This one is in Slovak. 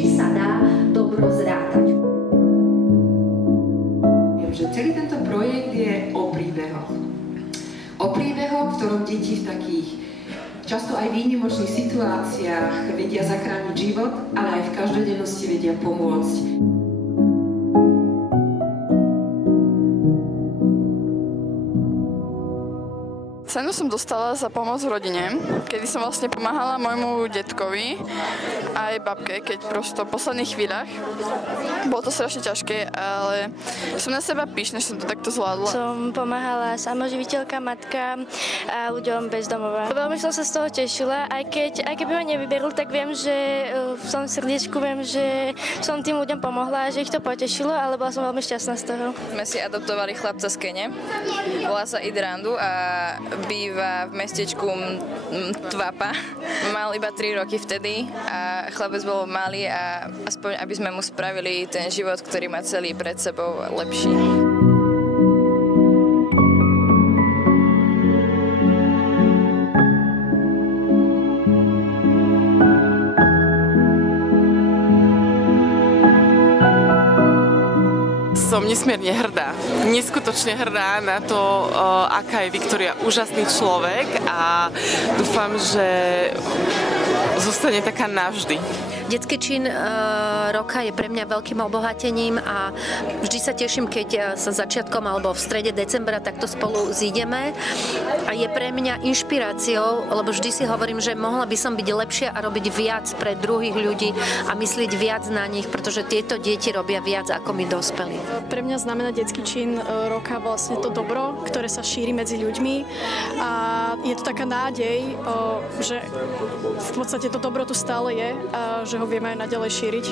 či sa dá dobro zrátať. Že celý tento projekt je o príbehoch. O príbehoch, v ktorom deti v takých často aj výnimočných situáciách vedia zachrániť život, ale aj v každodennosti vedia pomôcť. Cenu som dostala za pomoc v rodine, kedy som vlastne pomáhala môjmu detkovi a aj babke, keď prosto v posledných chvíľach. Bolo to strašne ťažké, ale som na seba pyšná, že som to takto zvládla. Som pomáhala samoživiteľka, matka a ľuďom bez domova. Veľmi som sa z toho tešila, aj keby ma nevyberú, tak viem, že v tom srdiečku viem, že som tým ľuďom pomohla, že ich to potešilo, ale bola som veľmi šťastná z toho. Sme si adoptovali chlapca z Kene, volá sa Idrandu a býva v mestečku Tvapa. Mal iba 3 roky vtedy a chlapec bol malý a aspoň aby sme mu spravili ten život, ktorý má celý pred sebou, lepší. Som nesmierne hrdá, neskutočne hrdá na to, aká je Viktória úžasný človek a dúfam, že zostane taká navždy. Detský čin roka je pre mňa veľkým obohatením a vždy sa teším, keď sa začiatkom alebo v strede decembra takto spolu zídeme. A je pre mňa inšpiráciou, lebo vždy si hovorím, že mohla by som byť lepšia a robiť viac pre druhých ľudí a myslieť viac na nich, pretože tieto deti robia viac ako my dospelí. Pre mňa znamená detský čin roka vlastne to dobro, ktoré sa šíri medzi ľuďmi a je to taká nádej, že v podstate to dobro tu stále je a že ho vieme aj naďalej šíriť.